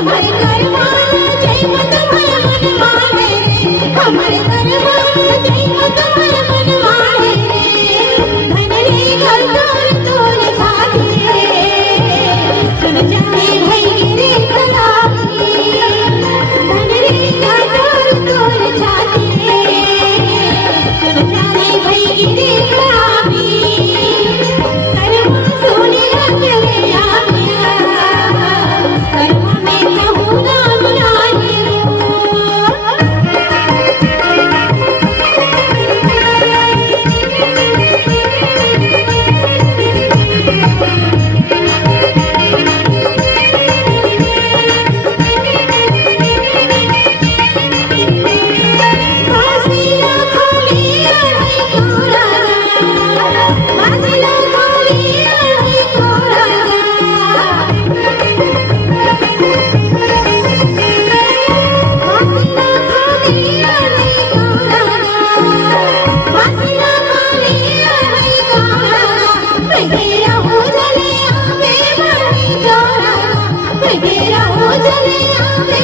हमारे गरबा जय मत मन मन माने रे हमारे गरबा जय मत मन मन माने रे धन रे घर तोर तोर छाती सुन जाए भाई रे कलावी धन रे घर तोर तोर छाती सुन जाए भाई रे कलावी गरबा सोने रंग रे आमिया गरबा में कहूँ नाम लाने बासिया खोली अड़ाई कोरा बासिया खोली अड़ाई कोरा बासिया खोली अड़ाई कोरा बासिया खोली अड़ाई कोरा बेगेरा हो जले आवे बड़ी जोरा बेगेरा हो जले आवे